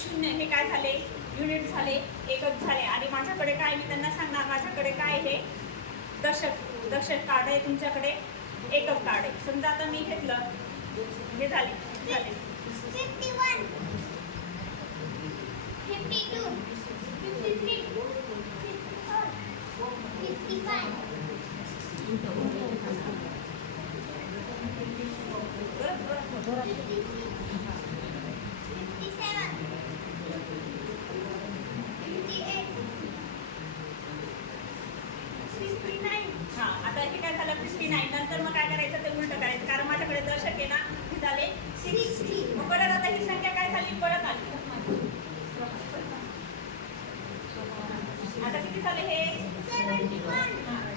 शून्य हे काय झाले, युनिट झाले, एकक झाले. आणि माझ्याकडे काय, मी त्यांना सांगणार माझ्याकडे काय हे दशक कार्ड आहे, तुमच्याकडे एकक कार्ड आहे. समजा आता मी घेतलं, हे झाले 51 52 53 54 हा. आता हे काय झालं 59. नंतर मग काय करायचं, ते उलट करायचं, कारण माझ्याकडे दशक आहे ना. हे झाले 60. मग परत आता ही संख्या काय झाली, परत आली. आता किती झाले हे 71